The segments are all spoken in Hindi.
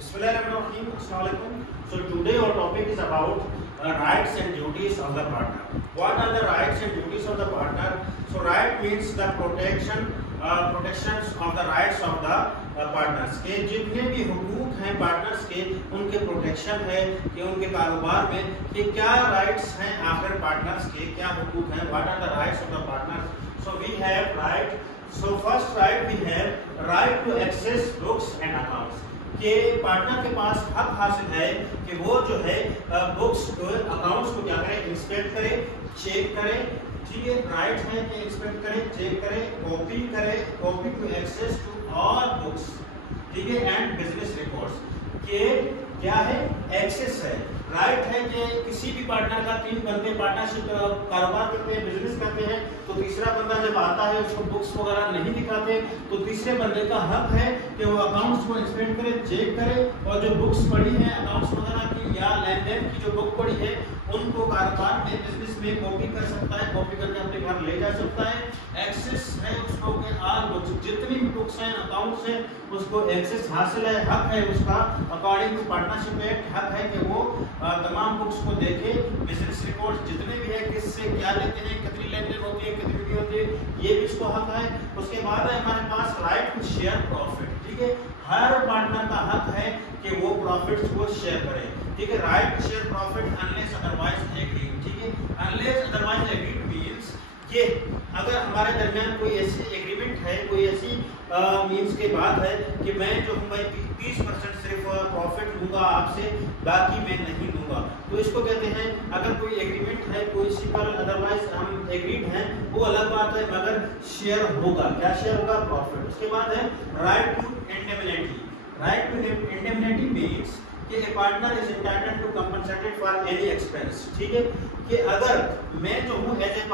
Bismillahirrahmanirrahim. Assalamualaikum. So today our topic is about rights and duties of the partner. What are the rights and duties of the partner? So right means the protections of the rights of the partners के जितने भी हुकूक हैं पार्टनर्स के उनके प्रोटेक्शन है कि उनके कारोबार में कि क्या राइट्स हैं आखिर पार्टनर्स के क्या हुकूक हैं. What are the rights of the partners? So we have right. So first right we have right to access books and accounts. कि पार्टनर के पास हक हासिल है कि वो जो है बुक्स को अकाउंट्स को क्या करे, इंस्पेक्ट करे, चेक करे. ठीक है, राइट है कि इंस्पेक्ट करे, चेक करे, copy to access to all books. ठीक है, एंड बिजनेस रिकॉर्ड्स के क्या है, एक्सेस है. राइट है कि किसी भी पार्टनर का तीन बंदे पार्टनरशिप कारोबार करते हैं, बिजनेस करते हैं, तो तीसरा बंदा जब आता है उसको बुक्स वगैरह नहीं दिखाते तो तीसरे बंदे का हक है कि वो अकाउंट्स को इंस्पेक्ट करे, चेक करे और जो बुक्स पड़ी हैं अकाउंट्स वगैरह की या लेन देन की जो बुक पड़ी है उनको कारोबार में बिजनेस में कॉपी कर सकता है, कॉपी करके अपने घर ले जा सकता है. एक्सेस है उसको कि ऑल बुक्स जितनी भी बुक्स हैं अकाउंट्स हैं उसको एक्सेस हासिल है, हक है उसका अकॉर्डिंग टू पार्टनरशिप एक्ट. हक है कि वो तमाम बुक्स को देखे, बिजनेस रिकॉर्ड जितने भी है किससे क्या लेते हैं, कितनी लेन देन होती है, कितनी नहीं होती है, ये भी इसको हक है. उसके बाद है हमारे पास राइट टू शेयर प्रॉफिट. ठीक है, हर पार्टनर का हक है कि वो प्रॉफिट्स को शेयर करे. ठीक है, right to share profit unless otherwise agreed. ठीक है, अनलेस अदरवाइज एग्रीड मींस कि अगर हमारे दरमियान कोई ऐसी एग्रीमेंट है, कोई ऐसी मींस के बात है कि मैं जो हूँ मैं 30% सिर्फ प्रॉफिट लूंगा आपसे, बाकी मैं नहीं दूंगा, तो इसको कहते हैं अगर कोई एग्रीमेंट है कोई सी पर अदरवाइज हम एग्रीड हैं वो अलग बात है, मगर शेयर होगा. क्या शेयर होगा? प्रॉफिट. उसके बाद है right to indemnity. Right to indemnity means कि a partner is entitled to compensated for any expense. ठीक है, कि अगर मैं जो हूँ एज ए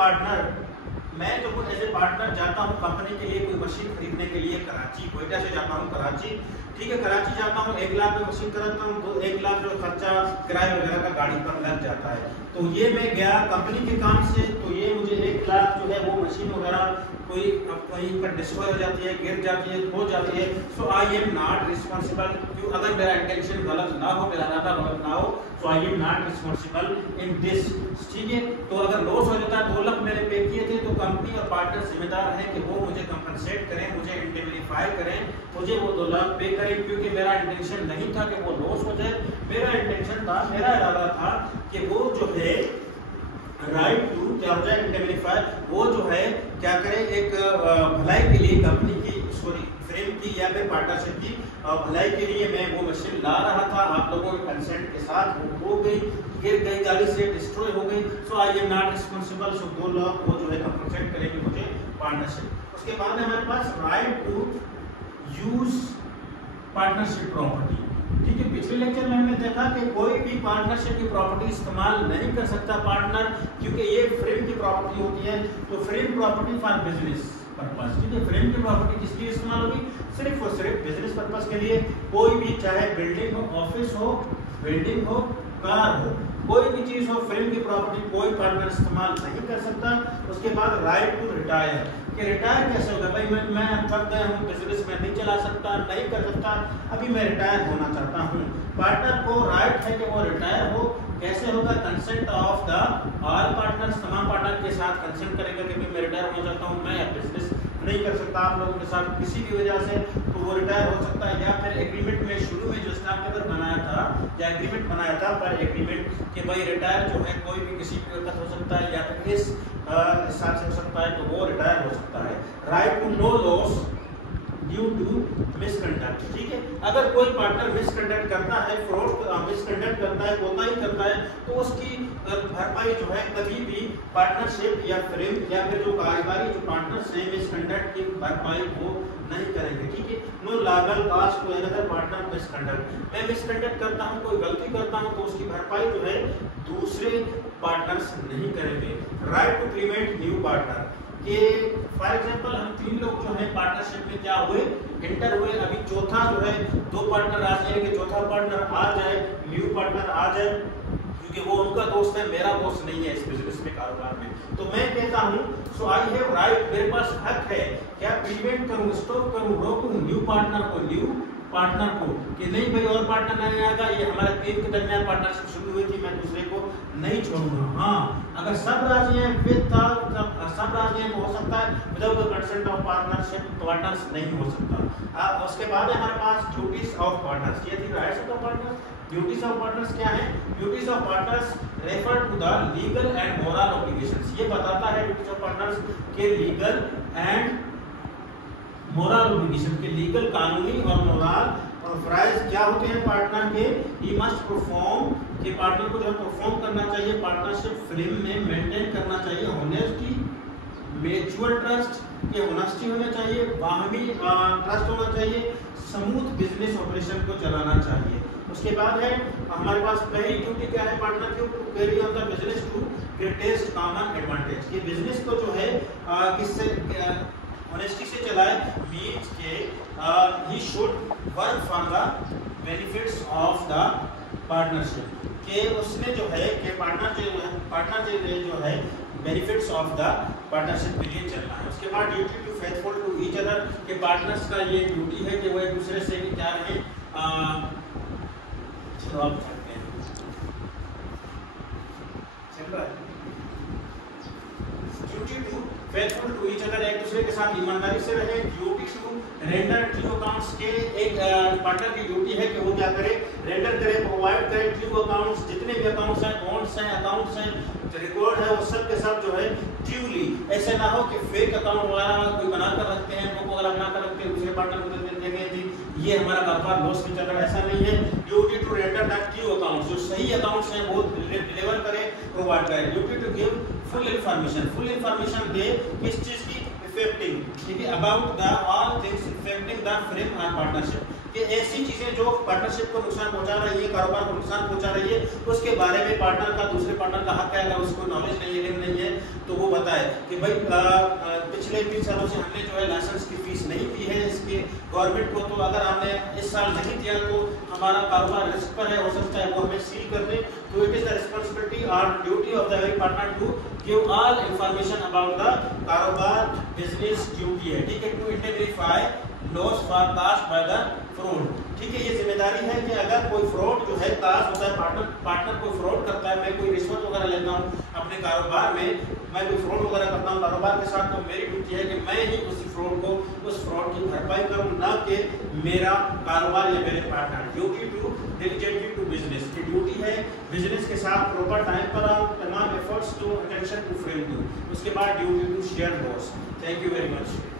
पार्टनर जाता हूँ कंपनी के लिए कोई मशीन खरीदने के लिए कराची, कोयटा से जाता हूँ कराची. ठीक है, कराची जाता हूँ 1 लाख में मशीन खरीदता हूँ तो 1 लाख जो खर्चा किराए वगैरह का गाड़ी पर लग जाता है, तो ये मैं गया कंपनी के काम से, तो ये मुझे 1 लाख जो है वो मशीन वगैरह कोई कहीं पर डिस्ट्रॉय हो जाती है, गिर जाती है, खो जाती है, सो आई एम नॉट रिस्पॉन्सिबल. क्यों? अगर मेरा इंटेंशन गलत ना हो, मेरा इरादा गलत ना हो, so I am not responsible in this. ठीक है, तो अगर लॉस हो जाता है 2 लाख मैंने पे किए थे तो कंपनी और पार्टनर जिम्मेदार है कि वो मुझे कंपनसेट करें, मुझे इंडेमनिफाई करें, मुझे वो 2 लाख पे करें, क्योंकि मेरा इंटेंशन नहीं था कि वो लॉस हो जाए. मेरा इंटेंशन था, मेरा इरादा था कि वो जो है राइट टू क्या हो जाए इंडेमनिफाई, वो जो है क्या करे, एक भलाई के लिए कंपनी की सॉरी फ्रेम की या फिर पार्टनरशिप की भलाई के लिए मैं वो मशीन ला रहा था, आप लोगों के कंसेंट के साथ वो हो गई, गिर गई, गाड़ी से डिस्ट्रॉय हो गई, सो आई एम नॉट रिस्पॉन्सिबल. सो 2 लाख वो जो है कंपनसेट करेंगे मुझे पार्टनरशिप. उसके बाद है हमारे पास right to use partnership property. ठीक है, पिछले लेक्चर में हमने देखा कि कोई भी पार्टनरशिप की प्रॉपर्टी इस्तेमाल नहीं कर सकता पार्टनर, क्योंकि ये फ्रेम की प्रॉपर्टी होती है, तो frame property for business purpose. ठीक है, फ्रेम की प्रॉपर्टी किस लिए इस्तेमाल होगी? सिर्फ और सिर्फ बिजनेस पर्पस के लिए. कोई भी चाहे बिल्डिंग हो, ऑफिस हो, बिल्डिंग हो, कार हो, कोई भी चीज हो, फ्रेम की प्रॉपर्टी कोई पार्टनर इस्तेमाल नहीं कर सकता. उसके बाद राइट टू रिटायर. कि रिटायर कैसे होगा? भाई मैं थक गया हूँ, बिजनेस में नहीं चला सकता, नहीं कर सकता, अभी मैं रिटायर होना चाहता हूँ. पार्टनर को राइट है कि वो रिटायर हो. कैसे होगा? Consent of the all partners. तमाम पार्टनर के साथ कंसेंट करेगा कि मैं रिटायर होना चाहता हूँ, मैं बिजनेस नहीं कर सकता आप लोगों के साथ किसी भी वजह से, तो वो रिटायर हो सकता है. या फिर एग्रीमेंट में शुरू में जो स्टाफ पेपर बनाया था या एग्रीमेंट बनाया था पर एग्रीमेंट कि भाई रिटायर जो है कोई भी किसी भी वक्त हो सकता है या फिर इस हिसाब से हो सकता है, तो वो रिटायर हो सकता है. Right to no loss due to misconduct. ठीक है, अगर कोई पार्टनर मिसकंडक्ट करता है, फ्रॉड मिसकंडक्ट करता है, कोताही करता है, तो उसकी भरपाई जो है कभी भी पार्टनरशिप या फ्रेम या फिर जो कार्यकारी जो पार्टनर्स हैं मिसकंडक्ट की भरपाई वो नहीं करेंगे. ठीक है, no liable cost to another partner misconduct. मैं मिसकंडक्ट करता हूँ, कोई गलती करता हूँ, तो उसकी भरपाई जो है दूसरे पार्टनर्स नहीं करेंगे. Right to prevent new partner. कि फॉर एग्जांपल हम 3 लोग जो है पार्टनरशिप में क्या हुए, इंटर हुए, अभी चौथा जो है 2 पार्टनर आ जाए कि चौथा पार्टनर आ जाए, न्यू पार्टनर आ जाए, क्योंकि वो उनका दोस्त है, मेरा दोस्त नहीं है इस बिजनेस में, कारोबार में, तो मैं कहता हूँ सो आई हैव राइट, मेरे पास हक है क्या प्रिवेंट करूँ, स्टॉप करूँ, रोकूं न्यू पार्टनर को न्यू पार्टनर को कि नहीं भाई और पार्टनर नहीं आएगा, ये हमारे टीम के दरमियान पार्टनरशिप शुरू हुई थी, मैं दूसरे को नहीं छोड़ूंगा। हाँ, अगर सब राजी हैं विद सब राजी हैं तो हो सकता है, without the consent of partnership partners नहीं हो सकता। उसके बाद हमारे पास ड्यूटीज ऑफ पार्टनर्स, ये थी rights of partners. Duties of partners क्या है? Duties of partners refer to the legal and moral obligations. ये बताता है ड्यूटीज ऑफ पार्टनर्स के लीगल एंड मोरल ऑब्लिगेशन के, लीगल कानूनी और मोरल ऑथराइज क्या होते हैं पार्टनर के। ही मस्ट परफॉर्म, के पार्टनर को जो परफॉर्म करना चाहिए पार्टनरशिप फ्रेम में, मेंटेन करना चाहिए ऑनेस्टी, म्यूचुअल ट्रस्ट के ऑनेस्टी होना चाहिए, बाहमी ट्रस्ट होना चाहिए, स्मूथ बिजनेस ऑपरेशन को चलाना चाहिए। उसके बाद है हमारे पास पहली ड्यूटी क्या है पार्टनर की, to carry on the business to greatest common advantage. कि बिजनेस को जो है किससे ऑनेस्टी से चलाए, मींस के he should work for the benefits of the partnership, कि उसने जो है कि पार्टनर जो है बेनिफिट्स ऑफ द पार्टनरशिप के लिए चलना है। उसके बाद duty to faithful to each other, के पार्टनर्स का ये ड्यूटी है कि वो एक दूसरे से क्या रहे, चलो आप चलते हैं, चल रहा है। Duty to faithful to each other, एक दूसरे के साथ ईमानदारी से रहे। Duty to render due accounts, के एक पार्टनर की ड्यूटी है कि वो क्या करे, रेंडर करे, प्रोवाइड करे ड्यू अकाउंट्स, जितने भी अकाउंट्स हैं, बॉन्ड्स हैं, अकाउंट्स हैं, रिकॉर्ड है, वो सब के सब जो है ड्यूली, ऐसे ना हो कि फेक अकाउंट वगैरह कोई बना कर रखते हैं, बुक वगैरह बना कर रखते हैं, दूसरे पार्टनर को दे गए थी, ये हमारा कारोबार लॉस में चल रहा है, ऐसा नहीं है। Duty to render the due accounts, जो सही अकाउंट्स हैं वो डिलीवर करे, प्रोवाइड करे। Duty to give full information दे, किस चीज की, इफेक्टिंग, ठीक है, about the all things affecting the frame and partnership, कि ऐसी चीजें जो पार्टनरशिप को नुकसान पहुंचा रही है, कारोबार को नुकसान पहुंचा रही है, उसके बारे में पार्टनर का, दूसरे पार्टनर का हक है, अगर उसको नॉलेज नहीं है, नहीं है तो वो बताए कि भाई पिछले 20 सालों से हमने जो है लाइसेंस की फीस नहीं दी है इसके गवर्नमेंट को, तो अगर हमने इस साल नहीं दिया तो हमारा कारोबार रिस्क पर है, हो सकता है वो हमें सील कर दे। तो इट इज द रिस्पांसिबिलिटी और duty of the partner to give all information about the कारोबार बिजनेस ड्यूटी है, ठीक है, to identify loss for caused by the fraud, ठीक है। ये जिम्मेदारी है कि अगर कोई फ्रॉड जो है कास्ट होता है, पार्टनर कोई फ्रॉड करता है, मैं कोई रिश्वत वगैरह लेता हूँ अपने कारोबार में, मैं कोई फ्रॉड वगैरह करता हूँ कारोबार के साथ, तो मेरी ड्यूटी है कि मैं ही उस फ्रॉड की भरपाई करूँ, ना कि मेरा कारोबार या मेरे partner. Duty to diligently to business, की ड्यूटी है बिजनेस के साथ प्रॉपर टाइम पर आओ, तमाम efforts to attention to frame to. उसके बाद duty to share loss. Thank you very much.